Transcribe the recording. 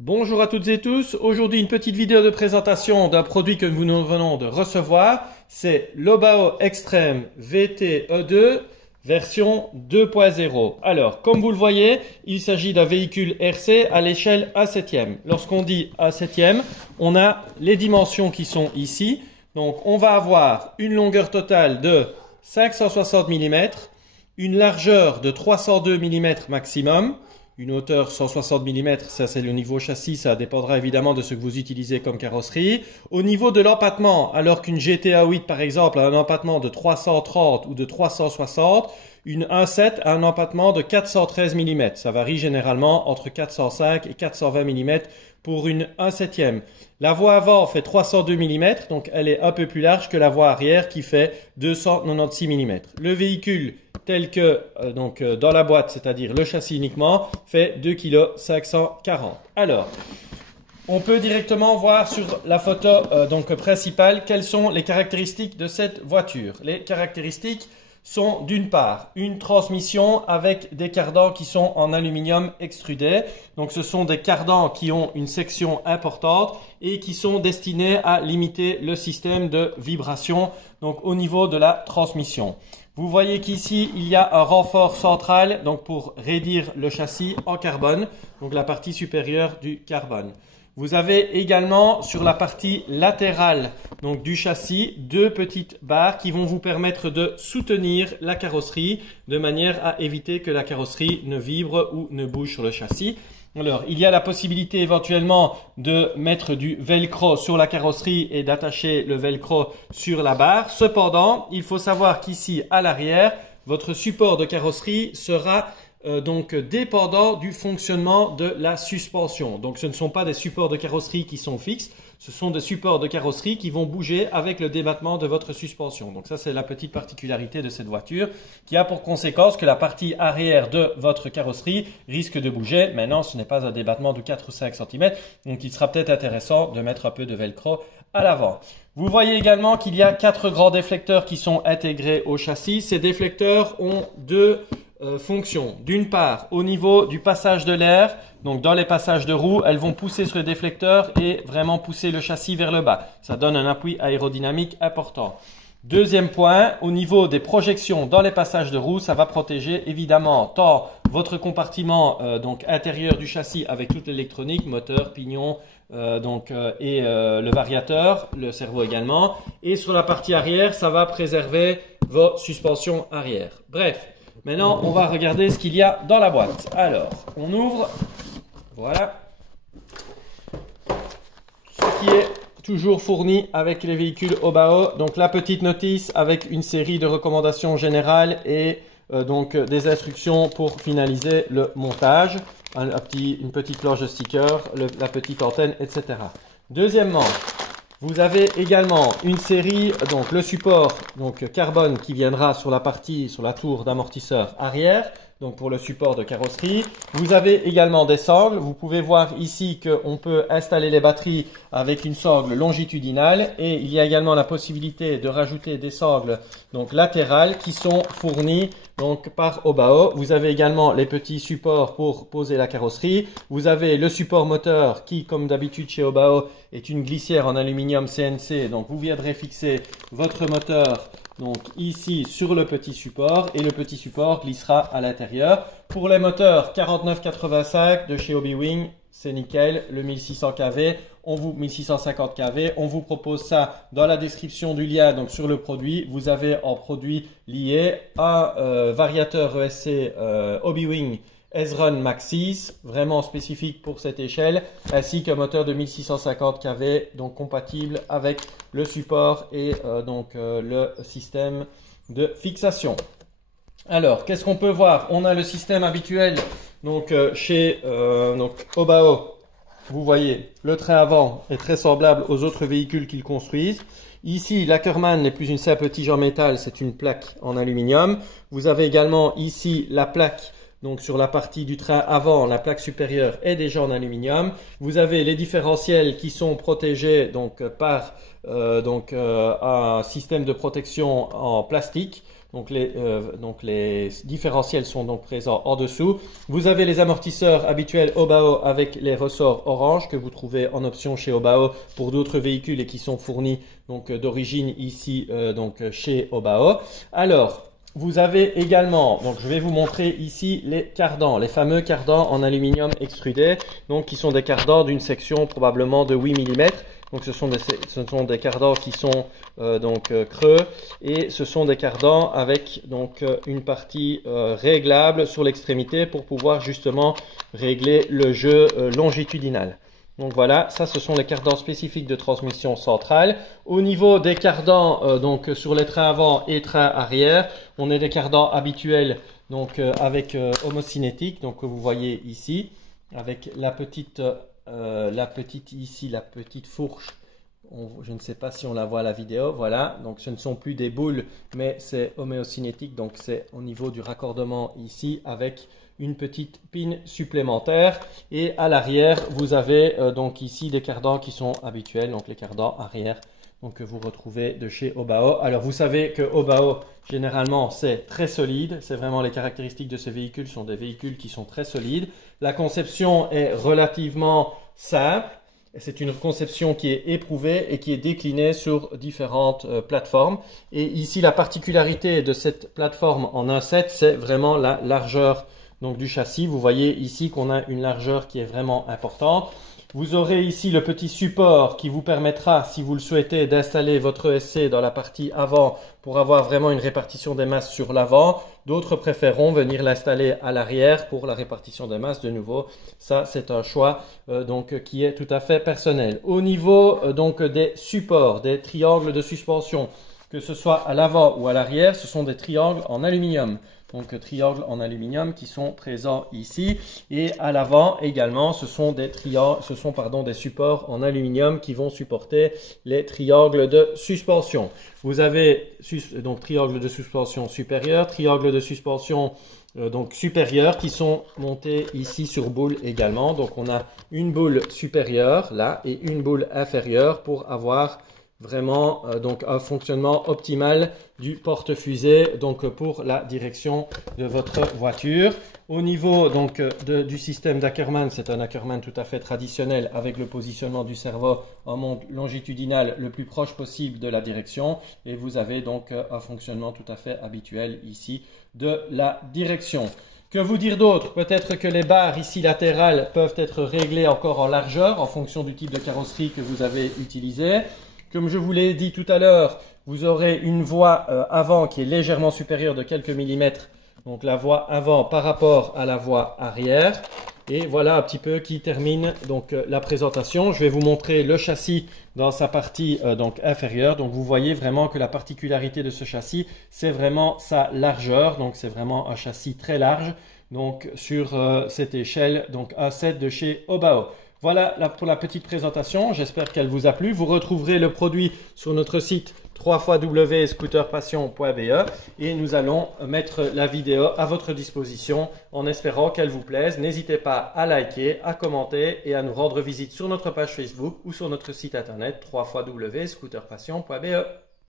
Bonjour à toutes et tous. Aujourd'hui, une petite vidéo de présentation d'un produit que nous venons de recevoir. C'est l'Obao Extreme VT-E2 version 2.0. Alors, comme vous le voyez, il s'agit d'un véhicule RC à l'échelle 1/7. Lorsqu'on dit 1/7, on a les dimensions qui sont ici. Donc, on va avoir une longueur totale de 560 mm, une largeur de 302 mm maximum, une hauteur 160 mm, ça c'est le niveau châssis, ça dépendra évidemment de ce que vous utilisez comme carrosserie. Au niveau de l'empattement, alors qu'une GTA 8 par exemple a un empattement de 330 ou de 360, une 1.7 a un empattement de 413 mm. Ça varie généralement entre 405 et 420 mm pour une 1/7. La voie avant fait 302 mm, donc elle est un peu plus large que la voie arrière qui fait 296 mm. Le véhicule tel que dans la boîte, c'est-à-dire le châssis uniquement, fait 2,540 kg. Alors, on peut directement voir sur la photo principale quelles sont les caractéristiques de cette voiture. Les caractéristiques sont d'une part une transmission avec des cardans qui sont en aluminium extrudé. Donc ce sont des cardans qui ont une section importante et qui sont destinés à limiter le système de vibration donc au niveau de la transmission. Vous voyez qu'ici, il y a un renfort central donc pour raidir le châssis en carbone, donc la partie supérieure du carbone. Vous avez également sur la partie latérale donc du châssis deux petites barres qui vont vous permettre de soutenir la carrosserie de manière à éviter que la carrosserie ne vibre ou ne bouge sur le châssis. Alors, il y a la possibilité éventuellement de mettre du velcro sur la carrosserie et d'attacher le velcro sur la barre. Cependant, il faut savoir qu'ici, à l'arrière, votre support de carrosserie sera donc dépendant du fonctionnement de la suspension. Donc, ce ne sont pas des supports de carrosserie qui sont fixes. Ce sont des supports de carrosserie qui vont bouger avec le débattement de votre suspension. Donc ça, c'est la petite particularité de cette voiture qui a pour conséquence que la partie arrière de votre carrosserie risque de bouger. Maintenant, ce n'est pas un débattement de 4 ou 5 cm. Donc il sera peut-être intéressant de mettre un peu de velcro à l'avant. Vous voyez également qu'il y a 4 grands déflecteurs qui sont intégrés au châssis. Ces déflecteurs ont deux fonctions. D'une part, au niveau du passage de l'air, donc dans les passages de roues, elles vont pousser sur le déflecteur et vraiment pousser le châssis vers le bas. Ça donne un appui aérodynamique important. Deuxième point, au niveau des projections dans les passages de roues, ça va protéger évidemment tant votre compartiment intérieur du châssis avec toute l'électronique, moteur, pignon et le variateur, le servo également. Et sur la partie arrière, ça va préserver vos suspensions arrière. Bref. Maintenant, on va regarder ce qu'il y a dans la boîte. Alors, on ouvre. Voilà. Ce qui est toujours fourni avec les véhicules Obao. Donc, la petite notice avec une série de recommandations générales et des instructions pour finaliser le montage. Une petite planche de sticker, la petite antenne, etc. Deuxièmement, vous avez également une série, donc le support carbone qui viendra sur la tour d'amortisseur arrière, donc pour le support de carrosserie. Vous avez également des sangles. Vous pouvez voir ici qu'on peut installer les batteries avec une sangle longitudinale et il y a également la possibilité de rajouter des sangles latérales qui sont fournies par Obao. Vous avez également les petits supports pour poser la carrosserie. Vous avez le support moteur qui, comme d'habitude chez Obao, est une glissière en aluminium CNC. Donc vous viendrez fixer votre moteur ici sur le petit support et le petit support glissera à l'intérieur. Pour les moteurs 4985 de chez Hobbywing, c'est nickel, le 1600 kV, 1650 kV, on vous propose ça dans la description du lien sur le produit. Vous avez en produit lié un variateur ESC Hobbywing S-Run Max 6, vraiment spécifique pour cette échelle, ainsi qu'un moteur de 1650 kV, donc compatible avec le support et le système de fixation. Alors, qu'est-ce qu'on peut voir? On a le système habituel chez Obao. Vous voyez, le train avant est très semblable aux autres véhicules qu'ils construisent. Ici, l'Ackerman n'est plus une simple tige en métal, c'est une plaque en aluminium. Vous avez également ici la plaque. Donc sur la partie du train avant, la plaque supérieure est déjà en aluminium. Vous avez les différentiels qui sont protégés par un système de protection en plastique. Donc les différentiels sont donc présents en dessous. Vous avez les amortisseurs habituels Obao avec les ressorts orange que vous trouvez en option chez Obao pour d'autres véhicules et qui sont fournis donc d'origine ici chez Obao. Alors, vous avez également, donc je vais vous montrer ici les cardans, les fameux cardans en aluminium extrudé, donc qui sont des cardans d'une section probablement de 8 mm. Donc ce sont des cardans qui sont creux et ce sont des cardans avec une partie réglable sur l'extrémité pour pouvoir justement régler le jeu longitudinal. Donc voilà, ça ce sont les cardans spécifiques de transmission centrale. Au niveau des cardans sur les trains avant et trains arrière, on a des cardans habituels avec homocinétique, donc que vous voyez ici, avec la petite fourche. Je ne sais pas si on la voit à la vidéo, voilà, donc ce ne sont plus des boules mais c'est homéocinétique, donc c'est au niveau du raccordement ici avec une petite pin supplémentaire et à l'arrière vous avez ici des cardans qui sont habituels, donc les cardans arrière que vous retrouvez de chez Obao. Alors vous savez que Obao généralement c'est très solide, c'est vraiment les caractéristiques de ces véhicules, sont des véhicules qui sont très solides. La conception est relativement simple. C'est une conception qui est éprouvée et qui est déclinée sur différentes plateformes. Et ici, la particularité de cette plateforme en 1.7, c'est vraiment la largeur du châssis. Vous voyez ici qu'on a une largeur qui est vraiment importante. Vous aurez ici le petit support qui vous permettra, si vous le souhaitez, d'installer votre ESC dans la partie avant pour avoir vraiment une répartition des masses sur l'avant. D'autres préféreront venir l'installer à l'arrière pour la répartition des masses. De nouveau, ça c'est un choix qui est tout à fait personnel. Au niveau des supports, des triangles de suspension, que ce soit à l'avant ou à l'arrière, ce sont des triangles en aluminium. Donc triangles en aluminium qui sont présents ici et à l'avant également ce sont des supports en aluminium qui vont supporter les triangles de suspension. Vous avez triangle de suspension supérieur, triangle de suspension supérieur qui sont montés ici sur boule également. Donc on a une boule supérieure là et une boule inférieure pour avoir vraiment un fonctionnement optimal du porte-fusée pour la direction de votre voiture. Au niveau du système d'Ackermann, c'est un Ackermann tout à fait traditionnel avec le positionnement du cerveau en monde longitudinal le plus proche possible de la direction et vous avez un fonctionnement tout à fait habituel ici de la direction. Que vous dire d'autre? Peut-être que les barres ici latérales peuvent être réglées encore en largeur en fonction du type de carrosserie que vous avez utilisé. Comme je vous l'ai dit tout à l'heure, vous aurez une voie avant qui est légèrement supérieure de quelques millimètres. Donc la voie avant par rapport à la voie arrière. Et voilà un petit peu qui termine la présentation. Je vais vous montrer le châssis dans sa partie inférieure. Donc vous voyez vraiment que la particularité de ce châssis, c'est vraiment sa largeur. Donc c'est vraiment un châssis très large. Donc sur cette échelle, A7 de chez Obao. Voilà pour la petite présentation, j'espère qu'elle vous a plu. Vous retrouverez le produit sur notre site www.scooterpassion.be et nous allons mettre la vidéo à votre disposition en espérant qu'elle vous plaise. N'hésitez pas à liker, à commenter et à nous rendre visite sur notre page Facebook ou sur notre site internet www.scooterpassion.be.